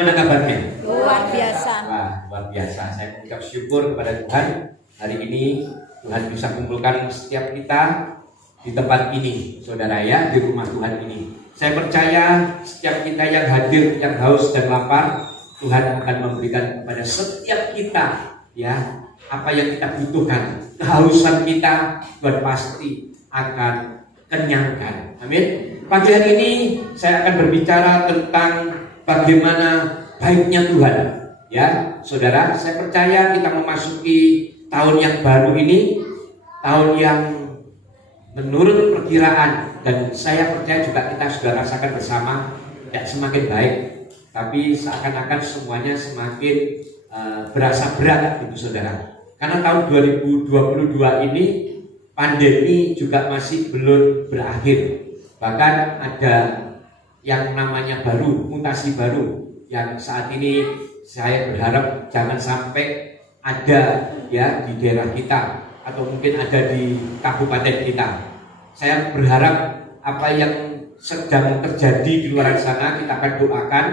Mana kabarnya? Luar biasa. Wah, luar biasa. Saya mengucap syukur kepada Tuhan. Hari ini Tuhan bisa kumpulkan setiap kita di tempat ini, saudara ya, di rumah Tuhan ini. Saya percaya setiap kita yang hadir, yang haus dan lapar, Tuhan akan memberikan kepada setiap kita ya apa yang kita butuhkan. Kehausan kita Tuhan pasti akan kenyangkan. Amin. Pagi hari ini saya akan berbicara tentang bagaimana baiknya Tuhan. Ya, saudara, saya percaya kita memasuki tahun yang baru ini, tahun yang menurut perkiraan, dan saya percaya juga kita sudah rasakan bersama, tidak semakin baik, tapi seakan-akan semuanya semakin berasa berat, gitu saudara. Karena tahun 2022 ini pandemi juga masih belum berakhir. Bahkan ada yang namanya baru, mutasi baru, yang saat ini saya berharap jangan sampai ada ya di daerah kita atau mungkin ada di kabupaten kita. Saya berharap apa yang sedang terjadi di luar sana kita akan doakan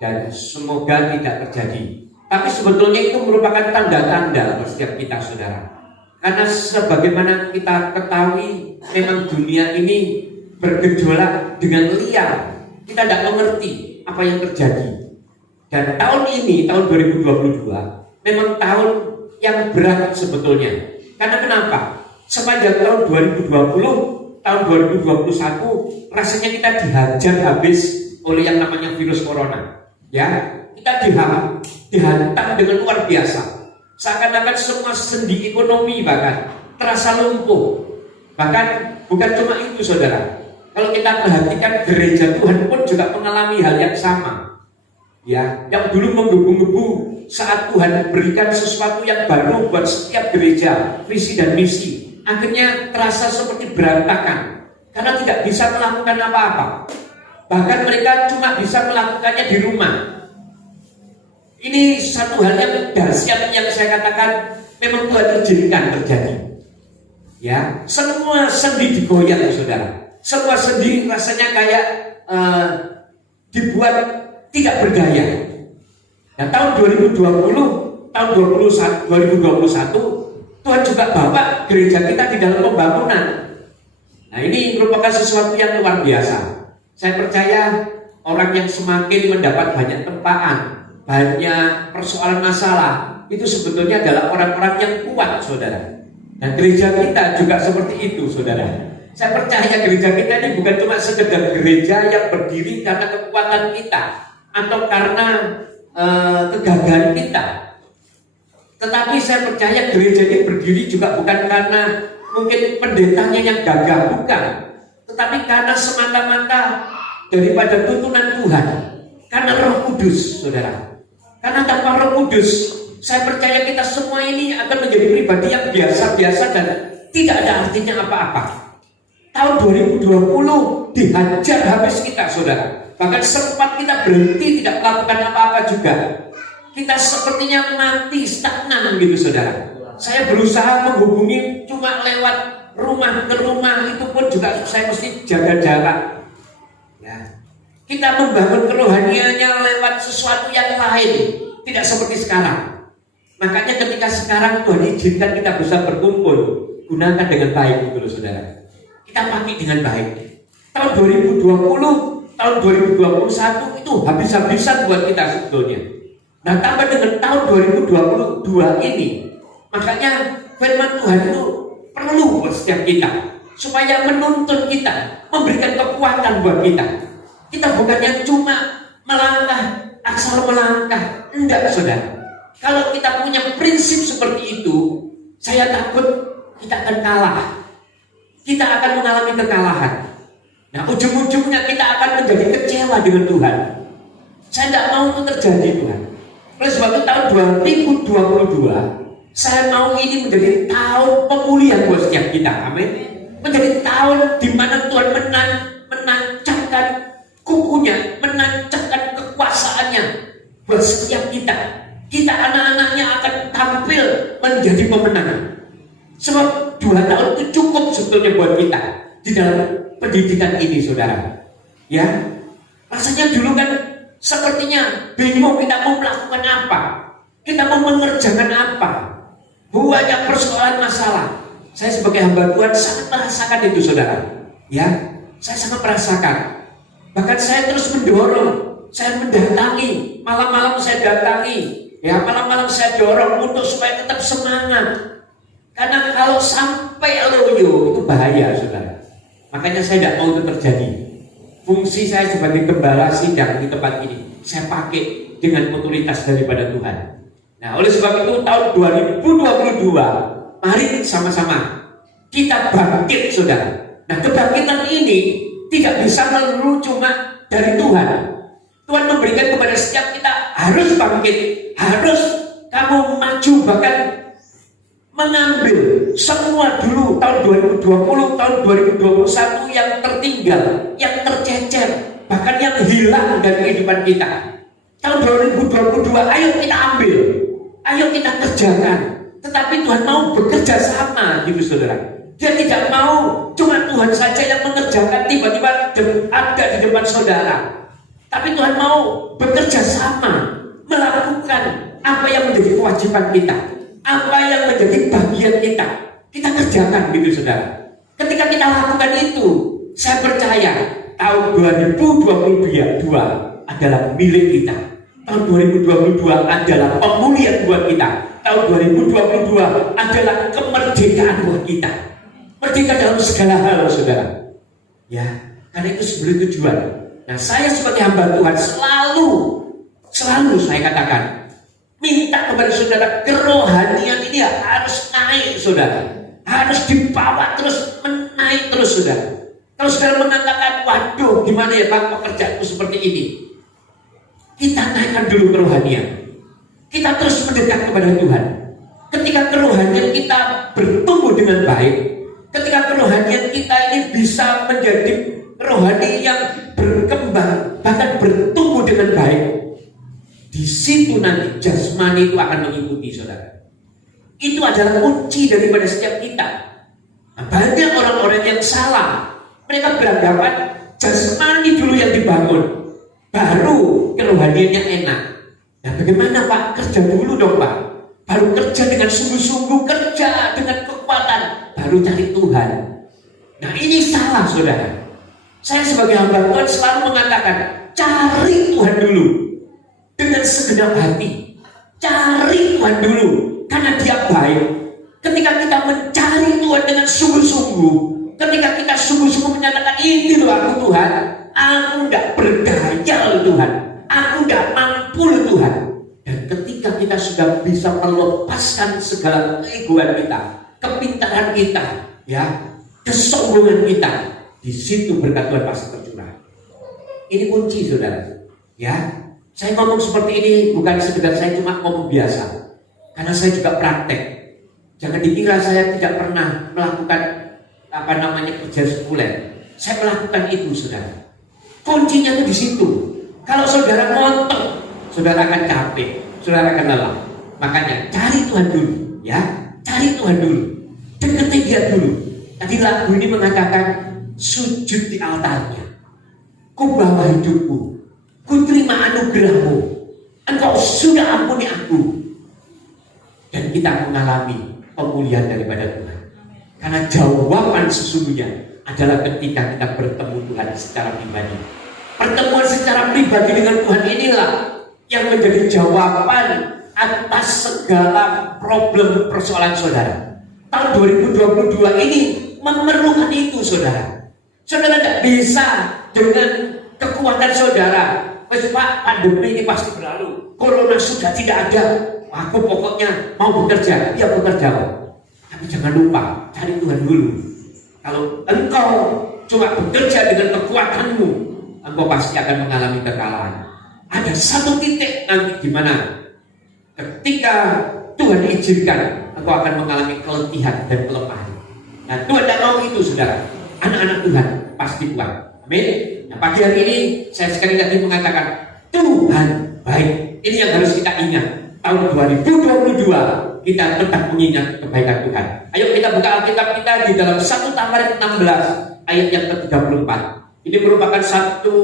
dan semoga tidak terjadi. Tapi sebetulnya itu merupakan tanda-tanda untuk setiap kita, saudara. Karena sebagaimana kita ketahui, memang dunia ini bergejolak dengan liar. Kita tidak mengerti apa yang terjadi. Dan tahun ini, tahun 2022, memang tahun yang berat sebetulnya. Karena kenapa? Sepanjang tahun 2020, tahun 2021, rasanya kita dihajar habis oleh yang namanya virus corona. Ya, kita dihantam dengan luar biasa. Seakan-akan semua sendi ekonomi bahkan terasa lumpuh. Bahkan bukan cuma itu, saudara. Kalau kita perhatikan gereja Tuhan pun juga mengalami hal yang sama. Ya, yang dulu menggebu-gebu saat Tuhan berikan sesuatu yang baru buat setiap gereja, visi dan misi, akhirnya terasa seperti berantakan karena tidak bisa melakukan apa-apa. Bahkan mereka cuma bisa melakukannya di rumah. Ini satu hal yang dahsyat yang saya katakan memang Tuhan izinkan terjadi. Ya, semua sendi digoyang, saudara. Semua sendi rasanya kayak dibuat tidak berdaya. Dan tahun 2020, tahun 2021, Tuhan juga bawa gereja kita di dalam pembangunan. Nah, ini merupakan sesuatu yang luar biasa. Saya percaya orang yang semakin mendapat banyak tempaan, banyak persoalan masalah, itu sebetulnya adalah orang-orang yang kuat, saudara. Dan gereja kita juga seperti itu, saudara. Saya percaya gereja kita ini bukan cuma sekedar gereja yang berdiri karena kekuatan kita atau karena kegagalan kita. Tetapi saya percaya gereja ini berdiri juga bukan karena mungkin pendetanya yang gagah, bukan. Tetapi karena semata-mata daripada tuntunan Tuhan. Karena Roh Kudus, saudara. Karena tanpa Roh Kudus, saya percaya kita semua ini akan menjadi pribadi yang biasa-biasa dan tidak ada artinya apa-apa. Tahun 2020 dihajar habis kita, saudara. Bahkan sempat kita berhenti tidak melakukan apa-apa juga. Kita sepertinya mati stagnan gitu, saudara. Saya berusaha menghubungi cuma lewat rumah ke rumah, itu pun juga saya mesti jaga jarak. Ya. Kita membangun kerohaniannya lewat sesuatu yang lain, tidak seperti sekarang. Makanya ketika sekarang Tuhan izinkan kita bisa berkumpul, gunakan dengan baik gitu loh, saudara. Kita pakai dengan baik. Tahun 2020, tahun 2021 itu habis-habisan buat kita sebetulnya. Nah, tambah dengan tahun 2022 ini, makanya firman Tuhan itu perlu buat setiap kita, supaya menuntun kita, memberikan kekuatan buat kita. Kita bukan yang cuma melangkah, asal melangkah, enggak, saudara. Kalau kita punya prinsip seperti itu, saya takut kita akan kalah. Kita akan mengalami kekalahan. Nah, ujung-ujungnya kita akan menjadi kecewa dengan Tuhan. Saya tidak mau itu terjadi, Tuhan. Oleh sebab itu tahun 2022, saya mau ini menjadi tahun pemulihan buat setiap kita. Amin. Menjadi tahun di mana Tuhan menancapkan kukunya, menancapkan kekuasaannya buat setiap kita. Kita anak-anaknya akan tampil menjadi pemenang. Sebab 2 tahun itu cukup sebetulnya buat kita di dalam pendidikan ini, saudara. Ya, rasanya dulu kan Sepertinya bingung kita mau melakukan apa, kita mau mengerjakan apa. Banyak persoalan masalah. Saya sebagai hamba Tuhan sangat merasakan itu, saudara. Ya, saya sangat merasakan. Bahkan saya terus mendorong, saya mendatangi, malam-malam saya datangi, ya malam-malam saya dorong untuk supaya tetap semangat. Karena kalau sampai loyo itu bahaya, saudara. Makanya saya tidak mau itu terjadi. Fungsi saya sebagai gembala sidang di tempat ini saya pakai dengan otoritas daripada Tuhan. Nah, oleh sebab itu tahun 2022 mari sama-sama kita bangkit, saudara. Nah, kebangkitan ini tidak bisa melulu cuma dari Tuhan. Tuhan memberikan kepada setiap kita harus bangkit, harus kamu maju, bahkan mengambil semua dulu tahun 2020, tahun 2021 yang tertinggal, yang tercecer, bahkan yang hilang dari kehidupan kita. Tahun 2022 ayo kita ambil, ayo kita kerjakan. Tetapi Tuhan mau bekerja sama gitu, saudara. Dia tidak mau cuma Tuhan saja yang mengerjakan tiba-tiba ada di depan saudara. Tapi Tuhan mau bekerja sama, melakukan apa yang menjadi kewajiban kita, apa yang menjadi bagian kita, kita kerjakan gitu, saudara. Ketika kita lakukan itu, saya percaya tahun 2022 adalah milik kita. Tahun 2022 adalah pemulihan buat kita. Tahun 2022 adalah kemerdekaan buat kita. Merdeka dalam segala hal, saudara. Ya, karena itu sebagai tujuan. Nah, saya sebagai hamba Tuhan selalu saya katakan, minta kepada saudara, kerohanian ini harus naik, saudara. Harus dibawa terus, menaik terus, saudara. Kalau saudara mengatakan, waduh gimana ya Pak pekerjaanku seperti ini, kita naikkan dulu kerohanian. Kita terus mendekat kepada Tuhan. Ketika kerohanian kita bertumbuh dengan baik, ketika kerohanian kita ini bisa menjadi rohani yang berkembang, bahkan bertumbuh dengan baik, di situ nanti jasmani itu akan mengikuti, saudara. Itu adalah kunci daripada setiap kita. Nah, banyak orang-orang yang salah. Mereka beranggapan jasmani dulu yang dibangun, baru kerohaniannya enak. Nah, bagaimana Pak? Kerja dulu dong Pak. Baru kerja dengan sungguh-sungguh, kerja dengan kekuatan, baru cari Tuhan. Nah, ini salah, saudara. Saya sebagai hamba Tuhan selalu mengatakan, cari Tuhan dulu dengan segenap hati. Cari Tuhan dulu, karena Dia baik. Ketika kita mencari Tuhan dengan sungguh-sungguh, ketika kita sungguh-sungguh menyatakan, ini loh aku Tuhan, aku tidak berdaya loh Tuhan, aku tidak mampu loh Tuhan. Dan ketika kita sudah bisa melepaskan segala keegoan kita, kepintaran kita, ya, kesombongan kita, di situ berkat Tuhan pasti tercurah. Ini kunci, saudara. Ya, saya ngomong seperti ini bukan sekedar saya cuma ngomong biasa, karena saya juga praktek. Jangan dikira saya tidak pernah melakukan kerja sekuler. Saya melakukan itu, saudara. Kuncinya itu di situ. Kalau saudara ngontok, saudara akan capek, saudara akan lelah. Makanya cari Tuhan dulu, ya, cari Tuhan dulu, dekati Dia dulu. Tadi lagu ini mengatakan, sujud di altarnya, ku bawa hidupku, ku terima anugerahmu, engkau sudah ampuni aku. Dan kita mengalami pemulihan daripada Tuhan. Karena jawaban sesungguhnya adalah ketika kita bertemu Tuhan secara pribadi. Pertemuan secara pribadi dengan Tuhan inilah yang menjadi jawaban atas segala problem persoalan saudara. Tahun 2022 ini memerlukan itu, saudara. Saudara tidak bisa dengan kekuatan saudara. Pak, pandemi ini pasti berlalu, corona sudah tidak ada, aku pokoknya mau bekerja. Ya bekerja, tapi jangan lupa cari Tuhan dulu. Kalau engkau cuma bekerja dengan kekuatanmu, engkau pasti akan mengalami kekalahan. Ada satu titik nanti di mana ketika Tuhan izinkan, engkau akan mengalami keletihan dan kelemahan. Nah, Tuhan tidak mau itu, saudara. Anak-anak Tuhan pasti kuat. Amin. Nah, pagi hari ini saya sekali lagi mengatakan Tuhan baik. Ini yang harus kita ingat. Tahun 2022 kita tetap mengingat kebaikan Tuhan. Ayo kita buka Alkitab kita di dalam 1 Tawarik 16 ayat yang ke-34. Ini merupakan satu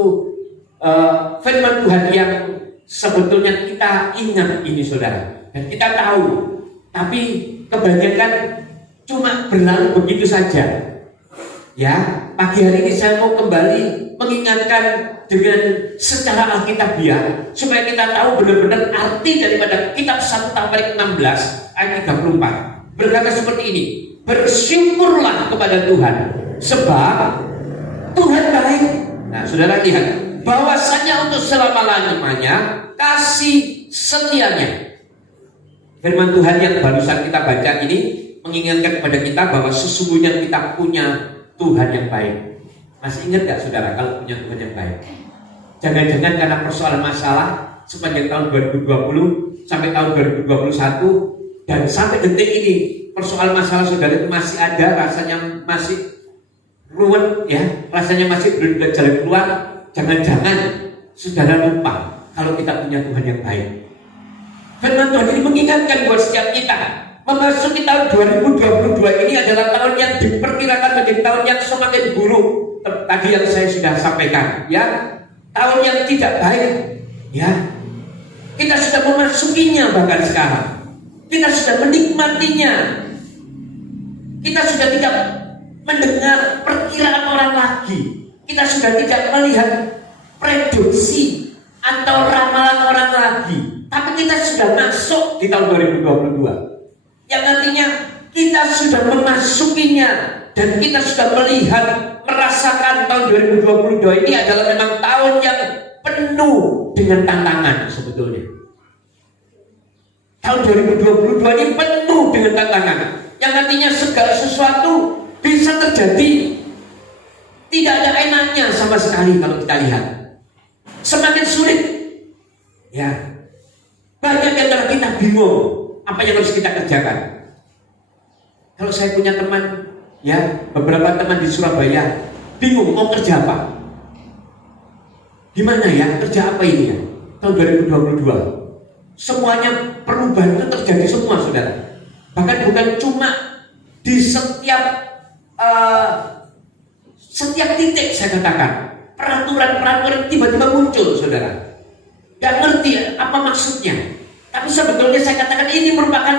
firman Tuhan yang sebetulnya kita ingat ini saudara, dan kita tahu, tapi kebanyakan cuma berlalu begitu saja. Ya, pagi hari ini saya mau kembali mengingatkan dengan secara alkitabiah supaya kita tahu benar-benar arti daripada kitab 1 Tawarik 16 ayat 34. Berkata seperti ini, bersyukurlah kepada Tuhan sebab Tuhan baik. Nah, saudara lihat bahwasanya untuk selama-lamanya kasih setianya. Firman Tuhan yang barusan kita baca ini mengingatkan kepada kita bahwa sesungguhnya kita punya Tuhan yang baik. Masih ingat gak saudara kalau punya Tuhan yang baik? Jangan-jangan karena persoalan masalah sepanjang tahun 2020 sampai tahun 2021 dan sampai detik ini persoalan masalah saudara itu masih ada, rasanya masih ruwet ya, rasanya masih belum jalan keluar. Jangan-jangan saudara lupa kalau kita punya Tuhan yang baik. Firman Tuhan ini mengingatkan buat setiap kita, memasuki tahun 2022 ini adalah tahun yang diperkirakan menjadi tahun yang semakin buruk. Tadi yang saya sudah sampaikan, ya, tahun yang tidak baik, ya. Kita sudah memasukinya bahkan sekarang. Kita sudah menikmatinya. Kita sudah tidak mendengar perkiraan orang lagi. Kita sudah tidak melihat prediksi atau ramalan orang lagi. Tapi kita sudah masuk di tahun 2022. Yang artinya kita sudah memasukinya dan kita sudah melihat, merasakan tahun 2022 ini adalah memang tahun yang penuh dengan tantangan sebetulnya. Tahun 2022 ini penuh dengan tantangan, yang artinya segala sesuatu bisa terjadi. Tidak ada enaknya sama sekali kalau kita lihat. Semakin sulit. Ya. Banyak yang antara kita bingung apa yang harus kita kerjakan. Kalau saya punya teman, ya, beberapa teman di Surabaya bingung mau kerja apa. Gimana ya, kerja apa ini ya? Tahun 2022. Semuanya perubahan itu terjadi semua, saudara. Bahkan bukan cuma di setiap titik saya katakan. Peraturan-peraturan tiba-tiba muncul, saudara. Gak ngerti apa maksudnya. Tapi sebetulnya saya katakan ini merupakan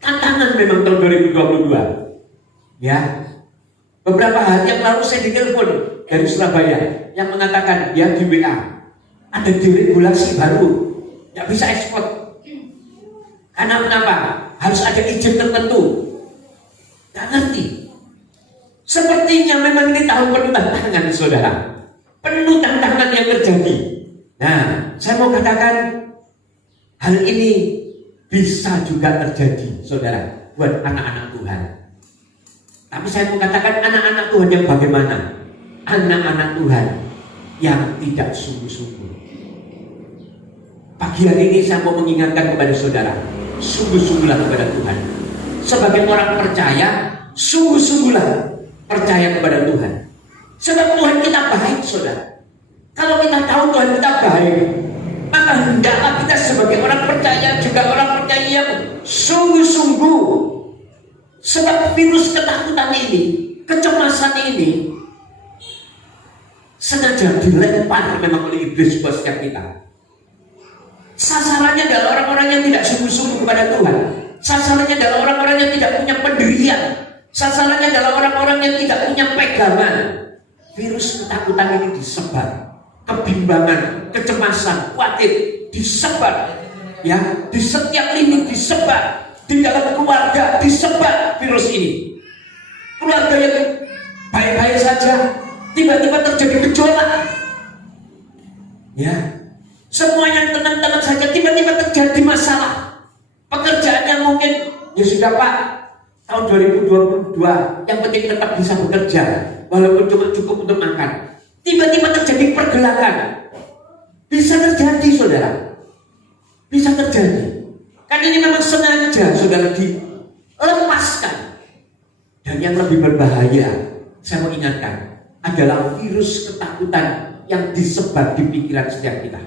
tantangan memang tahun 2022. Ya. Beberapa hari yang lalu saya ditelepon dari Surabaya yang mengatakan ya di WA ada deregulasi baru, nggak bisa ekspor. Karena kenapa? Harus ada izin tertentu. Nggak ngerti. Sepertinya memang ini tahun penuh tantangan, saudara. Penuh tantangan yang terjadi. Nah, saya mau katakan hal ini bisa juga terjadi, saudara, buat anak-anak Tuhan. Tapi saya mau katakan anak-anak Tuhan yang bagaimana? Anak-anak Tuhan yang tidak sungguh-sungguh. Pagi hari ini saya mau mengingatkan kepada saudara, sungguh-sungguhlah kepada Tuhan. Sebagai orang percaya, sungguh-sungguhlah percaya kepada Tuhan. Sebab Tuhan kita baik, saudara. Kalau kita tahu Tuhan kita baik, maka hendaklah kita sebagai orang percaya juga orang percaya yang sungguh-sungguh. Sebab virus ketakutan ini, kecemasan ini sengaja dilempar memang oleh iblis buat setiap kita. Sasarannya adalah orang-orang yang tidak sungguh-sungguh kepada Tuhan. Sasarannya adalah orang-orang yang tidak punya pendirian. Sasarannya adalah orang-orang yang tidak punya pegangan. Virus ketakutan ini disebar. Kebimbangan, kecemasan, khawatir disebar, ya, di setiap lini disebar, di dalam keluarga disebar virus ini. Keluarga yang baik-baik saja tiba-tiba terjadi gejolak, ya, semua yang tenang-tenang saja tiba-tiba terjadi masalah. Pekerjaannya mungkin ya sudah Pak, tahun 2022 yang penting tetap bisa bekerja walaupun cuma cukup untuk makan. Tiba-tiba terjadi pergelakan. Bisa terjadi, saudara. Bisa terjadi. Kan ini memang sengaja, saudara, dilepaskan. Dan yang lebih berbahaya, saya mau ingatkan, adalah virus ketakutan yang disebar di pikiran setiap kita.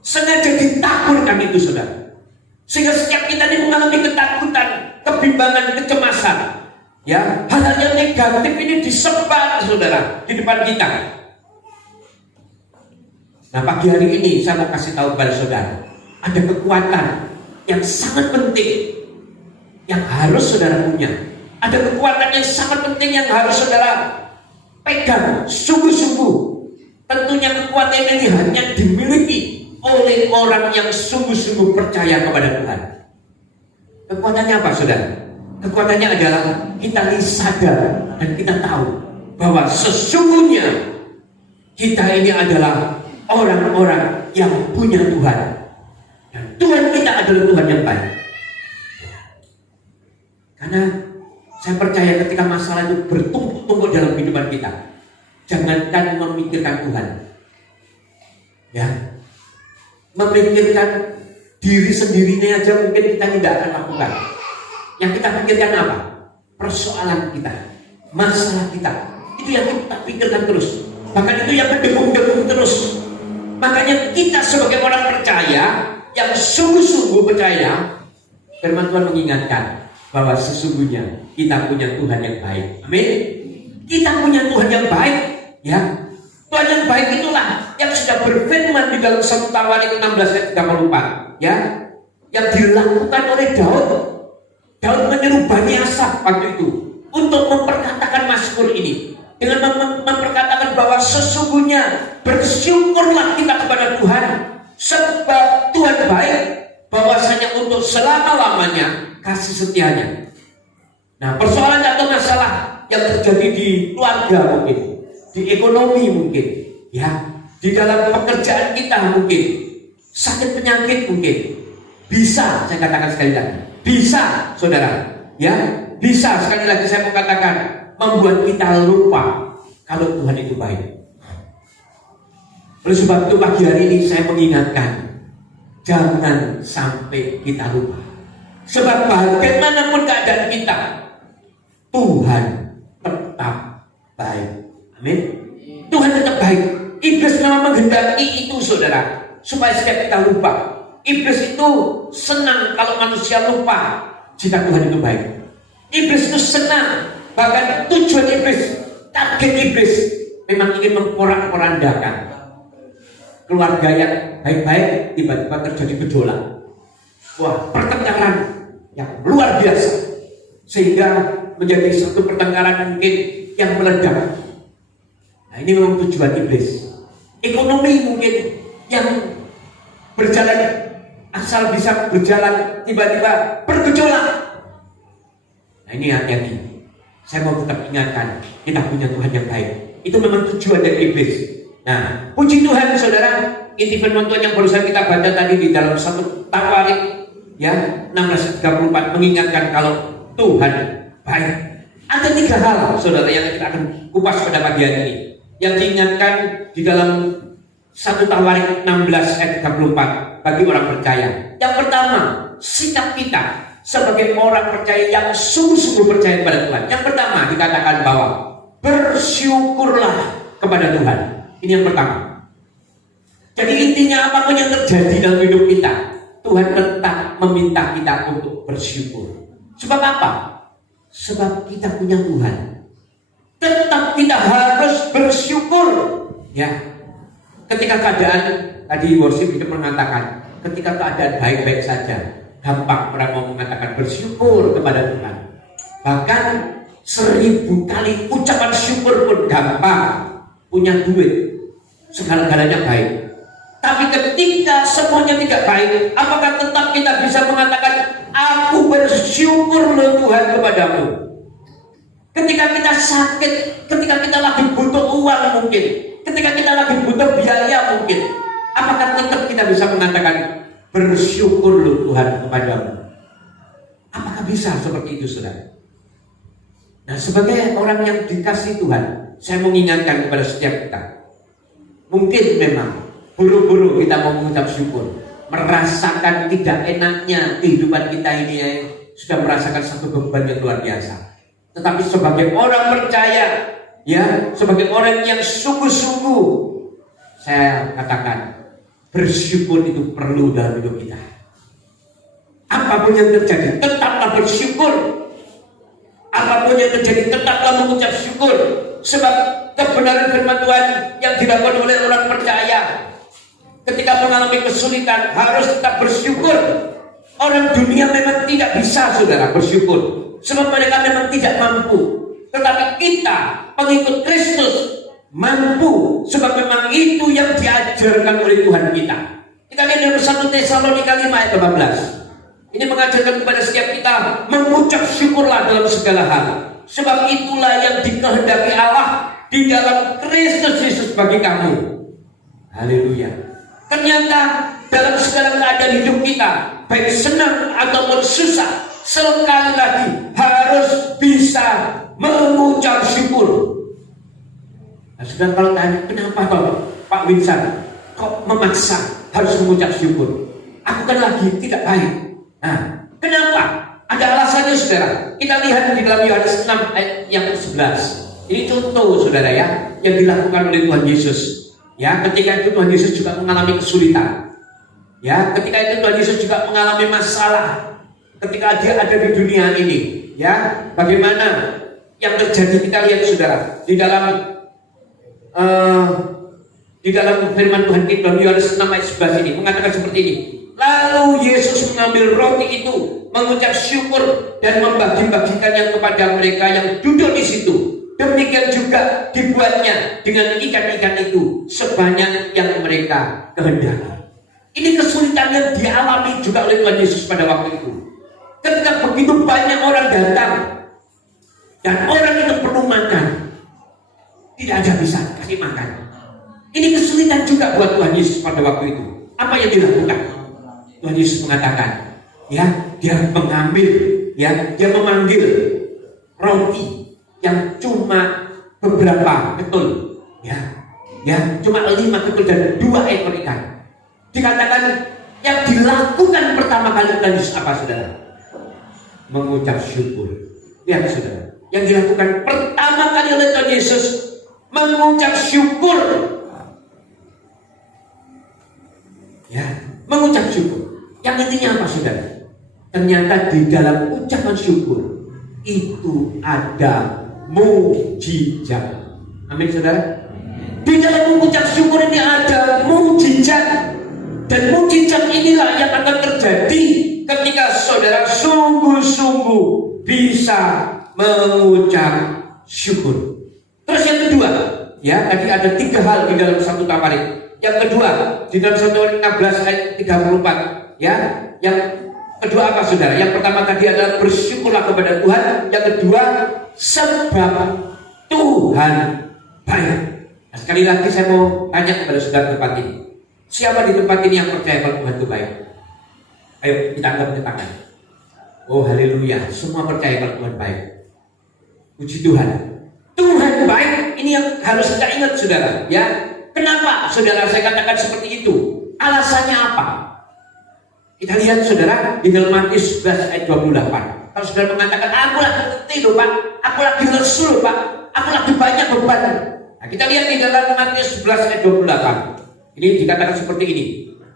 Sengaja ditaburkan itu, saudara. Sehingga setiap kita ini mengalami ketakutan, kebimbangan, kecemasan. Ya, hal-hal yang negatif ini disebar, saudara, di depan kita. Nah, pagi hari ini saya mau kasih tahu kepada saudara, ada kekuatan yang sangat penting yang harus saudara punya. Ada kekuatan yang sangat penting yang harus saudara pegang sungguh-sungguh. Tentunya kekuatan ini hanya dimiliki oleh orang yang sungguh-sungguh percaya kepada Tuhan. Kekuatannya apa, saudara? Kekuatannya adalah kita ini sadar dan kita tahu bahwa sesungguhnya kita ini adalah orang-orang yang punya Tuhan. Dan Tuhan kita adalah Tuhan yang baik. Karena saya percaya ketika masalah itu bertumpuk-tumpuk dalam kehidupan kita, jangankan memikirkan Tuhan, ya, memikirkan diri sendirinya aja mungkin kita tidak akan lakukan. Yang kita pikirkan apa? Persoalan kita, masalah kita, itu yang kita pikirkan terus. Bahkan itu yang mendegung-degung terus. Makanya kita sebagai orang percaya, yang sungguh-sungguh percaya, firman Tuhan mengingatkan bahwa sesungguhnya kita punya Tuhan yang baik. Amin. Kita punya Tuhan yang baik, ya. Tuhan yang baik itulah yang sudah berfirman di dalam 1 Tawarik 16 ayat 34, ya, yang dilakukan oleh Daud. Daud menyeru Bani Asaf waktu itu untuk memperkatakan mazmur ini dengan memperkatakan bahwa sesungguhnya bersyukurlah kita kepada Tuhan sebab Tuhan baik, bahwasanya untuk selama-lamanya kasih setianya. Nah, persoalan atau masalah yang terjadi di keluarga mungkin, di ekonomi mungkin, ya, di dalam pekerjaan kita mungkin, sakit penyakit mungkin, bisa saya katakan sekali lagi, bisa saudara, ya, bisa sekali lagi saya mau katakan, membuat kita lupa kalau Tuhan itu baik. Oleh sebab itu pagi hari ini saya mengingatkan, jangan sampai kita lupa. Sebab bagaimanapun keadaan kita, Tuhan tetap baik. Amin. Tuhan tetap baik. Iblis memang menghendaki itu, saudara, supaya setiap kita lupa. Iblis itu senang kalau manusia lupa jika Tuhan itu baik. Iblis itu senang, bahkan tujuan iblis, target iblis memang ingin memporak-porandakan keluarga yang baik-baik tiba-tiba terjadi gejolak. Wah, pertengkaran yang luar biasa, sehingga menjadi satu pertengkaran mungkin yang meledak. Nah, ini memang tujuan iblis. Ekonomi mungkin yang berjalan, asal bisa berjalan tiba-tiba bergejolak. Nah, ini hati-hati. Saya mau tetap ingatkan, kita punya Tuhan yang baik. Itu memang tujuan dari iblis. Nah, puji Tuhan saudara, inti firman Tuhan yang barusan kita baca tadi di dalam 1 Tawarik, ya, 16:34 mengingatkan kalau Tuhan baik. Ada 3 hal saudara yang kita akan kupas pada pagi hari ini, yang diingatkan di dalam 1 Tawarik 16 ayat 34 bagi orang percaya. Yang pertama, sikap kita sebagai orang percaya yang sungguh-sungguh percaya kepada Tuhan. Yang pertama dikatakan bahwa bersyukurlah kepada Tuhan. Ini yang pertama. Jadi intinya apapun yang terjadi dalam hidup kita, Tuhan tetap meminta kita untuk bersyukur. Sebab apa? Sebab kita punya Tuhan. Tetap kita harus bersyukur. Ya. Ketika keadaan, tadi worship itu mengatakan, ketika keadaan baik-baik saja, gampang orang mau mengatakan bersyukur kepada Tuhan. Bahkan 1000 kali ucapan syukur pun gampang. Punya duit, segala-galanya baik. Tapi ketika semuanya tidak baik, apakah tetap kita bisa mengatakan, aku bersyukur loh Tuhan kepadamu? Ketika kita sakit, ketika kita lagi butuh uang mungkin, ketika kita lagi butuh biaya mungkin, apakah tetap kita bisa mengatakan, bersyukur loh Tuhan kepadamu? Apakah bisa seperti itu, saudara? Nah, sebagai orang yang dikasih Tuhan, saya mengingatkan kepada setiap kita, mungkin memang buru-buru kita mau mengucap syukur, merasakan tidak enaknya kehidupan kita ini, sudah merasakan satu beban yang luar biasa. Tetapi sebagai orang percaya, ya, sebagai orang yang sungguh-sungguh, saya katakan bersyukur itu perlu dalam hidup kita. Apapun yang terjadi, tetaplah bersyukur. Apapun yang terjadi, tetaplah mengucap syukur. Sebab kebenaran firman Tuhan yang dilakukan oleh orang percaya, ketika mengalami kesulitan harus tetap bersyukur. Orang dunia memang tidak bisa, saudara, bersyukur, sebab mereka memang tidak mampu. Tetapi kita, pengikut Kristus, mampu, sebab memang itu yang diajarkan oleh Tuhan kita. Kita lihat dalam 1 Tesalonika 5 ayat 18. Ini mengajarkan kepada setiap kita mengucap syukurlah dalam segala hal, sebab itulah yang dikehendaki Allah di dalam Kristus Yesus bagi kamu. Haleluya. Ternyata dalam segala keadaan hidup kita, baik senang ataupun susah, sekali lagi harus bisa mengucap syukur. Nah, sudah kalau tanya, kenapa Pak Winston kok memaksa harus mengucap syukur? Aku kan lagi tidak baik. Nah, kenapa? Ada alasannya, saudara. Kita lihat di dalam Yohanes 6 ayat yang ke-11. Ini contoh, saudara, ya, yang dilakukan oleh Tuhan Yesus. Ya, ketika itu Tuhan Yesus juga mengalami kesulitan. Ya, ketika itu Tuhan Yesus juga mengalami masalah. Ketika dia ada di dunia ini, ya, bagaimana yang terjadi kita lihat, saudara, di dalam firman Tuhan di dalam Yohanes 6 ayat 11 ini mengatakan seperti ini. Lalu Yesus mengambil roti itu, mengucap syukur dan membagi-bagikannya kepada mereka yang duduk di situ. Demikian juga dibuatnya dengan ikan-ikan itu sebanyak yang mereka kehendaki. Ini kesulitan yang dialami juga oleh Tuhan Yesus pada waktu itu. Ketika begitu banyak orang datang dan orang itu perlu makan, tidak ada bisa kasih makan. Ini kesulitan juga buat Tuhan Yesus pada waktu itu. Apa yang dilakukan? Tuhan Yesus mengatakan, ya, dia mengambil, ya, dia memanggil roti yang cuma beberapa ketul, ya, cuma 5 ketul dan 2 ekor ikan. Dikatakan yang dilakukan pertama kali Tuhan Yesus apa, saudara? Mengucap syukur. Lihat, saudara, yang dilakukan pertama kali oleh Tuhan Yesus mengucap syukur. Ya, mengucap syukur. Yang intinya apa, saudara? Ternyata di dalam ucapan syukur itu ada mukjizat. Amin, saudara. Di dalam mengucap syukur ini ada mukjizat. Dan mukjizat inilah yang akan terjadi ketika saudara sungguh-sungguh bisa mengucap syukur. Terus yang kedua, ya, tadi ada 3 hal di dalam 1 Tawarik. Yang kedua, di dalam 1 Tawarik 16 ayat 34, ya, yang kedua apa, saudara? Yang pertama tadi adalah bersyukurlah kepada Tuhan. Yang kedua, sebab Tuhan baik. Nah, sekali lagi saya mau tanya kepada saudara tempat ini. Siapa di tempat ini yang percaya kalau Tuhan itu baik? Ayo kita angkat ke tangan. Oh, haleluya, semua percaya kalau Tuhan baik. Puji Tuhan. Tuhan baik, ini yang harus kita ingat, saudara, ya. Kenapa, saudara, saya katakan seperti itu? Alasannya apa? Kita lihat, saudara, di dalam Matius 11 ayat 28. Kalau saudara mengatakan, aku lagi letih loh, Pak, aku lagi lesu loh, Pak, aku lagi banyak beban. Nah, kita lihat di dalam Matius 11 ayat 28. Ini dikatakan seperti ini.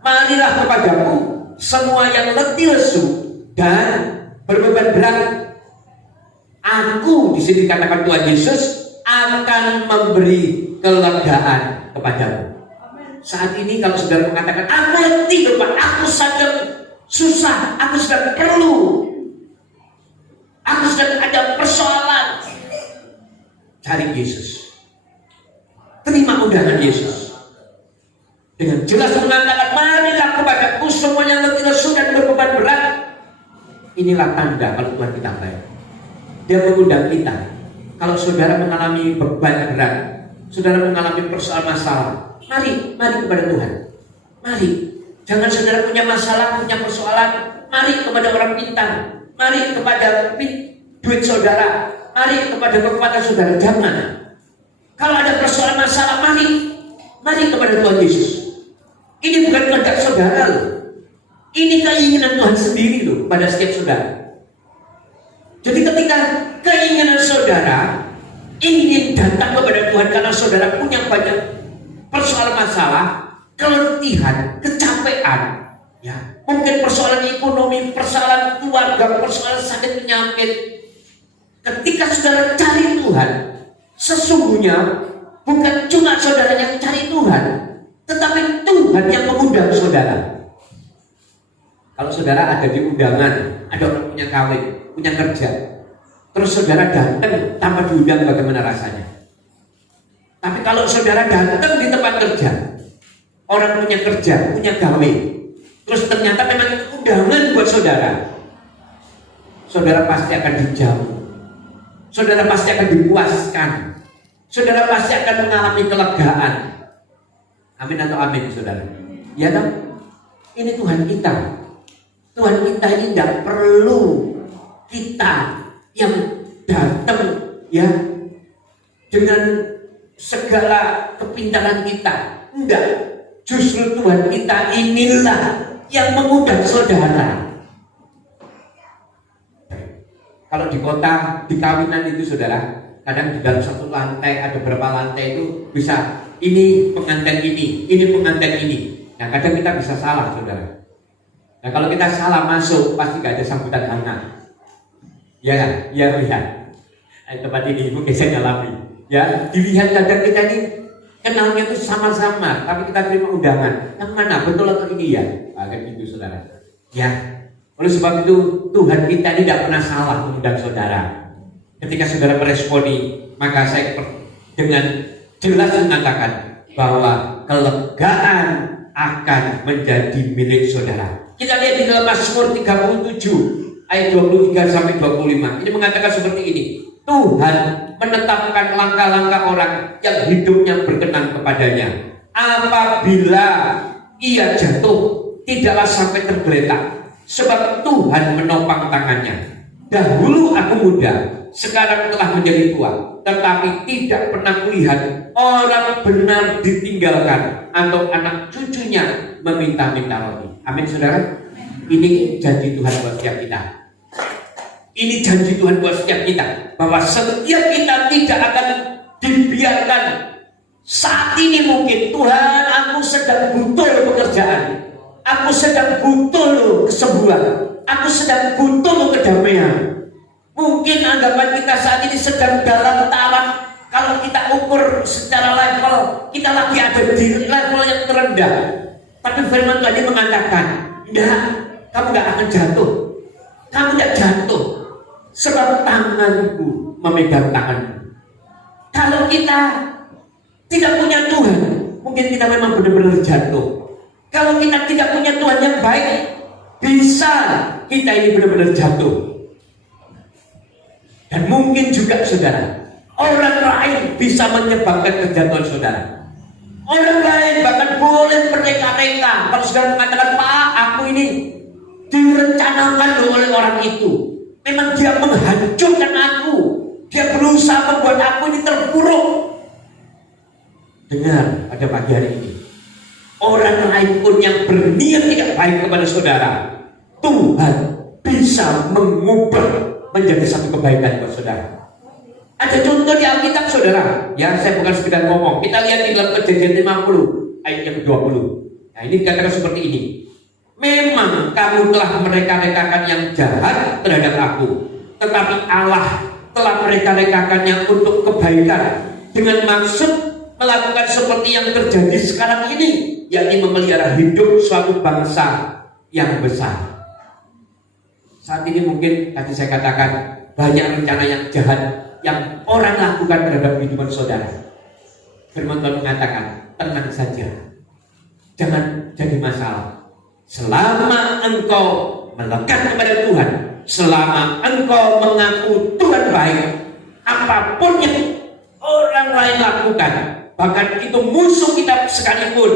Marilah kepadaku semua yang letih lesu dan berbeban berat. Aku, di sini dikatakan Tuhan Yesus, akan memberi kelegaan kepadamu. Saat ini kalau saudara mengatakan, aku letih, Pak, aku sedang susah, aku sedang perlu, aku sedang ada persoalan, cari Yesus. Terima undangan Yesus. Dengan jelas mengatakan, marilah kepadaku semua yang letih lesu dan berbeban berat. Inilah tanda kalau Tuhan kita baik. Dia mengundang kita. Kalau saudara mengalami beban berat, saudara mengalami persoalan masalah, mari kepada Tuhan. Mari. Jangan saudara punya masalah, punya persoalan, mari kepada orang pintar, mari kepada duit saudara, mari kepada kekuatan saudara. Jangan. Kalau ada persoalan masalah, mari kepada Tuhan Yesus. Ini bukan kehendak saudara loh. Ini keinginan Tuhan sendiri loh pada setiap saudara. Jadi ketika keinginan saudara ingin datang kepada Tuhan karena saudara punya banyak persoalan masalah, keletihan, kecapean, ya, mungkin persoalan ekonomi, persoalan keluarga, persoalan sakit penyakit. Ketika saudara cari Tuhan, sesungguhnya bukan cuma saudara yang cari Tuhan, Tetapi Tuhan yang mengundang saudara. Kalau saudara ada di undangan, ada orang punya kawin, punya kerja, terus saudara datang tanpa diundang, bagaimana rasanya? Tapi kalau saudara datang di tempat kerja, orang punya kerja, punya gawe, terus ternyata memang itu undangan buat saudara, saudara pasti akan dijamu, saudara pasti akan dipuaskan, saudara pasti akan mengalami kelegaan. Amin atau amin, saudara? Ya dong? Ini Tuhan kita. Tuhan kita ini tidak perlu kita yang datang ya dengan segala kepintaran kita. Enggak. Justru Tuhan kita inilah yang mengundang saudara. Kalau di kota, di kawinan itu saudara, kadang di dalam satu lantai ada berapa lantai itu bisa ini pengantin ini pengantin ini. Nah kadang kita bisa salah, saudara. Nah kalau kita salah masuk pasti gak ada sambutan hangat. Ya kan? Ya lihat. Tempat ini ibu saya ngalami. Ya dilihat kadang kita ini kenalnya itu sama-sama, tapi kita terima undangan. Yang mana betul atau ini ya? Kayak gitu saudara. Ya. Oleh sebab itu Tuhan kita ini tidak pernah salah mengundang saudara. Ketika saudara meresponi, maka saya dengan jelas mengatakan bahwa kelegaan akan menjadi milik saudara. Kita lihat di dalam Mazmur 37 ayat 23 sampai 25. Ini mengatakan seperti ini. Tuhan menetapkan langkah-langkah orang yang hidupnya berkenan kepadanya. Apabila ia jatuh, tidaklah sampai tergeletak, sebab Tuhan menopang tangannya. Dahulu aku muda, sekarang telah menjadi tua, tetapi tidak pernah kulihat orang benar ditinggalkan atau anak cucunya meminta-minta roti. Amin saudara. Ini janji Tuhan buat setiap kita. Ini janji Tuhan buat setiap kita, bahwa setiap kita tidak akan dibiarkan. Saat ini mungkin Tuhan, aku sedang butuh pekerjaan, aku sedang butuh kesembuhan, aku sedang butuh kedamaian. Mungkin anggapan kita saat ini sedang dalam taraf, kalau kita ukur secara level, kita lagi ada di level yang terendah. Tapi firman Tuhan ini mengatakan, enggak, kamu enggak akan jatuh. Kamu enggak jatuh, sebab tanganku memegang tanganmu. Kalau kita tidak punya Tuhan, mungkin kita memang benar-benar jatuh. Kalau kita tidak punya Tuhan yang baik, bisa kita ini benar-benar jatuh. Dan mungkin juga saudara, orang lain bisa menyebabkan kejatuhan saudara. Orang lain bahkan boleh mereka-reka. Kalau saudara mengatakan, Pak, aku ini direncanakan loh oleh orang itu. Memang dia menghancurkan aku. Dia berusaha membuat aku ini terpuruk. Dengar pada pagi hari ini, orang lain pun yang berniat tidak baik kepada saudara, Tuhan bisa mengubah menjadi satu kebaikan buat saudara. Ada contoh di Alkitab saudara, ya saya bukan sekedar ngomong. Kita lihat di dalam Kejadian 50 ayat yang 20. Nah ini dikatakan seperti ini. Memang kamu telah mereka-rekakan yang jahat terhadap aku, tetapi Allah telah mereka-rekakannya untuk kebaikan, dengan maksud melakukan seperti yang terjadi sekarang ini, yakni memelihara hidup suatu bangsa yang besar. Saat ini mungkin tadi saya katakan banyak rencana yang jahat yang orang lakukan terhadap kehidupan saudara. Firman Tuhan mengatakan, tenang saja, jangan jadi masalah. Selama engkau melekat kepada Tuhan, selama engkau mengaku Tuhan baik, apapun yang orang lain lakukan, bahkan itu musuh kita sekalipun,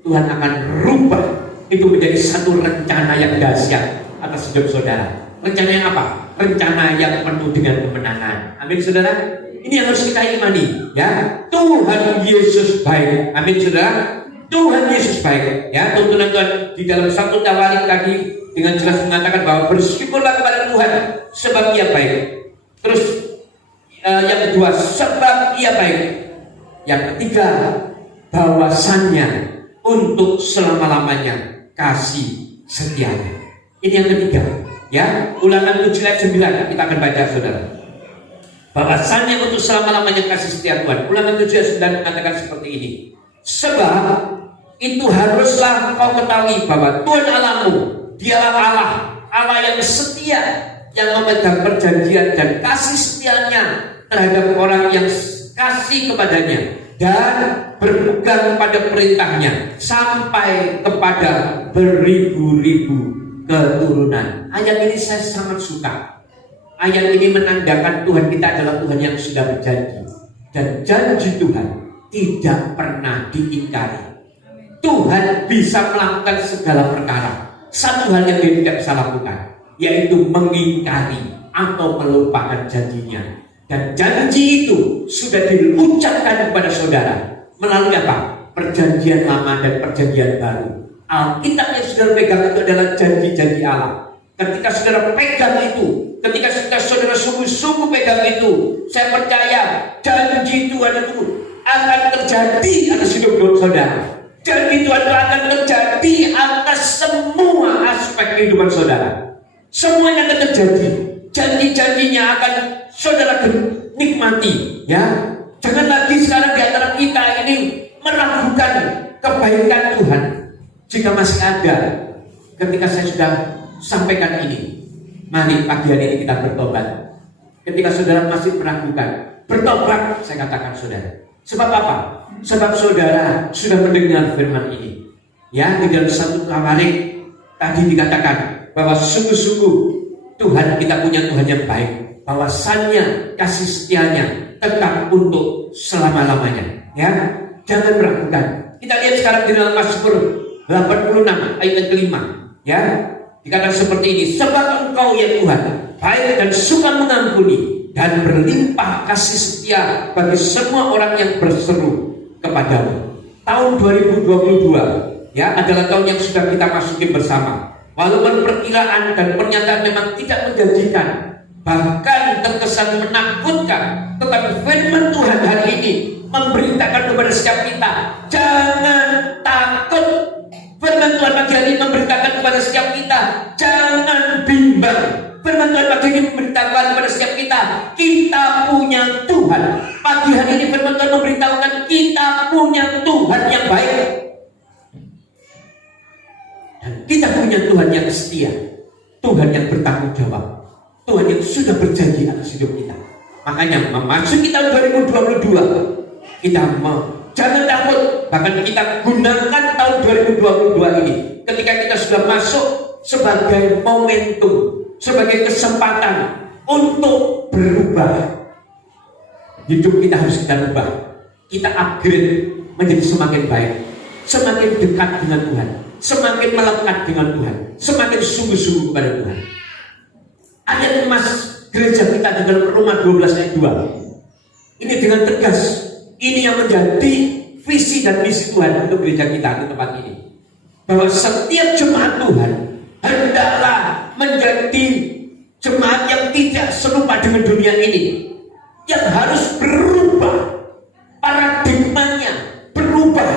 Tuhan akan rubah itu menjadi satu rencana yang dahsyat atas hidup saudara. Rencana yang apa? Rencana yang penuh dengan kemenangan. Amin saudara. Ini yang harus kita imani, ya. Tuhan Yesus baik. Amin saudara. Tuhan Yesus baik, ya. Tuntunan Tuhan di dalam 1 Tawarik tadi dengan jelas mengatakan bahwa bersyukurlah kepada Tuhan sebab Ia baik. Terus yang kedua, sebab Ia baik. Yang ketiga, bahwasannya untuk selama-lamanya kasih setianya. Ini yang ketiga, ya. Ulangan 7 ayat 9 kita akan baca saudara. Bahwasannya untuk selama-lamanya kasih setia Tuhan. Ulangan 7 ayat 9 mengatakan seperti ini. Sebab itu haruslah kau ketahui bahwa Tuhan Allahmu, Dialah Allah, Allah yang setia, yang memegang perjanjian dan kasih setianya terhadap orang yang kasih kepadanya dan berpegang pada perintahnya sampai kepada beribu-ribu keturunan. Ayat ini saya sangat suka. Ayat ini menandakan Tuhan kita adalah Tuhan yang sudah berjanji, dan janji Tuhan tidak pernah diingkari. Tuhan bisa melakukan segala perkara. Satu hal yang dia tidak bisa lakukan, yaitu mengingkari atau melupakan janjinya. Dan janji itu sudah diucapkan kepada saudara melalui apa? Perjanjian lama dan perjanjian baru. Alkitab yang saudara pegang itu adalah janji-janji Allah. Ketika saudara pegang itu, ketika saudara sungguh-sungguh pegang itu, saya percaya janji Tuhan itu akan terjadi atas hidup saudara. Janji Tuhan itu akan terjadi atas semua aspek kehidupan saudara. Semuanya akan terjadi. Janji-janjinya akan saudara nikmati, ya. Jangan lagi sekarang di antara kita ini meragukan kebaikan Tuhan. Jika masih ada, ketika saya sudah sampaikan ini, mari pagi hari ini kita bertobat. Ketika saudara masih meragukan, bertobat, saya katakan saudara. Sebab apa? Sebab saudara sudah mendengar firman ini. Ya, di dalam 1 Tawarik tadi dikatakan bahwa sungguh-sungguh Tuhan, kita punya Tuhan yang baik, bahwasannya kasih setianya tetap untuk selama-lamanya. Ya, jangan meragukan. Kita lihat sekarang di dalam Mazmur 86 ayat yang kelima. Ya, dikatakan seperti ini. Sebab Engkau ya Tuhan baik dan suka mengampuni dan berlimpah kasih setia bagi semua orang yang berseru kepadamu. Tahun 2022 ya adalah tahun yang sudah kita masuki bersama. Walaupun perkiraan dan pernyataan memang tidak menjanjikan, bahkan terkesan menakutkan, tetapi firman Tuhan hari ini memberitakan kepada setiap kita, jangan takut. Firman Tuhan pagi hari ini memberitakan kepada setiap kita, jangan bimbang. Firman Tuhan pagi ini memberitakan kepada setiap kita, kita punya Tuhan. Pagi hari ini firman Tuhan memberitakan kita punya Tuhan yang baik. Dan kita punya Tuhan yang setia, Tuhan yang bertanggung jawab, Tuhan yang sudah berjanji atas hidup kita. Makanya memasuki tahun 2022, kita jangan takut. Bahkan kita gunakan tahun 2022 ini ketika kita sudah masuk sebagai momentum, sebagai kesempatan untuk berubah. Hidup kita harus kita ubah. Kita upgrade menjadi semakin baik, semakin dekat dengan Tuhan, semakin melekat dengan Tuhan, semakin sungguh-sungguh kepada Tuhan. Ayat emas gereja kita di dalam Roma 12 ayat 2 ini dengan tegas, ini yang menjadi visi dan misi Tuhan untuk gereja kita di tempat ini, bahwa setiap jemaat Tuhan hendaklah menjadi jemaat yang tidak serupa dengan dunia ini, yang harus berubah paradigmanya, berubah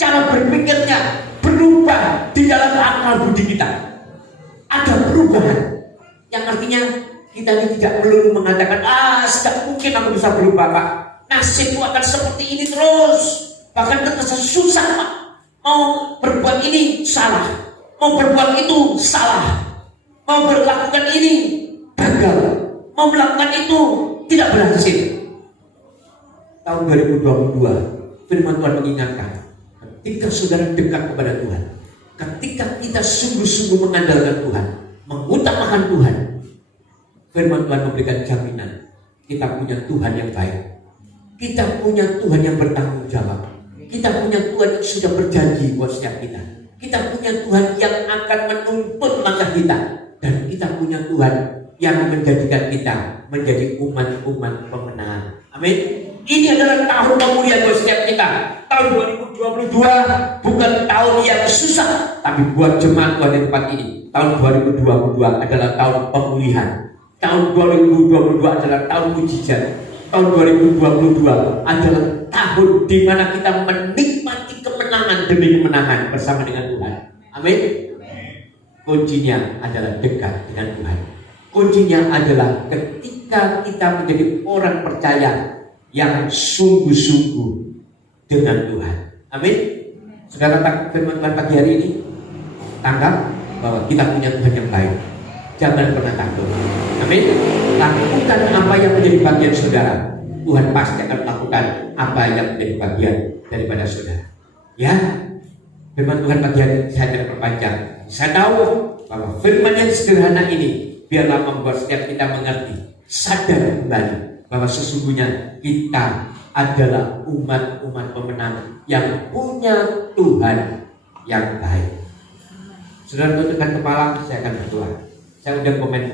cara berpikirnya, berubah di dalam akal budi kita. Ada perubahan yang artinya kita ini tidak perlu mengatakan, tidak mungkin aku bisa berubah Pak, nasibku akan seperti ini terus, bahkan terkesan susah Pak, mau berbuat ini salah, mau berbuat itu salah, mau melakukan ini gagal, mau melakukan itu tidak berhasil. Tahun 2022 firman Tuhan mengingatkan, ketika saudara dekat kepada Tuhan, ketika kita sungguh-sungguh mengandalkan Tuhan, mengutamakan Tuhan, firman Tuhan memberikan jaminan kita punya Tuhan yang baik, kita punya Tuhan yang bertanggung jawab, kita punya Tuhan yang sudah berjanji buat setiap kita, kita punya Tuhan yang akan menuntun langkah kita, dan kita punya Tuhan yang menjadikan kita menjadi umat-umat pemenang. Amin. Ini adalah tahun pemulihan buat setiap kita. Tahun 2022 bukan tahun yang susah, tapi buat jemaat Tuhan di tempat ini, tahun 2022 adalah tahun pemulihan. Tahun 2022 adalah tahun mujizat. Tahun 2022 adalah tahun di mana kita menikmati kemenangan demi kemenangan bersama dengan Tuhan. Amin. Kuncinya adalah dekat dengan Tuhan. Kuncinya adalah ketika kita menjadi orang percaya yang sungguh-sungguh dengan Tuhan. Amin. Saudara, firman Tuhan pagi hari ini tangkap bahwa kita punya Tuhan yang baik. Jangan pernah takut. Amin. Lakukan apa yang menjadi bagian saudara. Tuhan pasti akan melakukan apa yang menjadi bagian daripada saudara. Ya, firman Tuhan pagi hari ini saya tidak perpanjang. Saya tahu bahwa firman yang sederhana ini biarlah membuat setiap kita mengerti, sadar kembali bahwa sesungguhnya kita adalah umat-umat pemenang yang punya Tuhan yang baik. Saudara, tundukkan kepala, saya akan berdoa. Saya udah komen